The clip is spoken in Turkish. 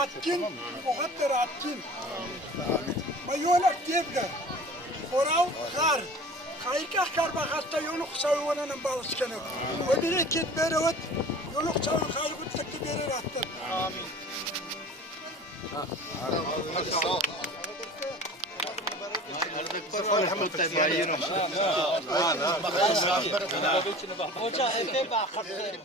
atkin, muhabbet atkin. Ma yola tebga. Korav kar. Kayka kar bakasta yoluk savunanın balışkanı. Ödüle kit beri öt. Yoluk savun kaygıt tıktı beri attın. Amin. Hoca epey bakırdı.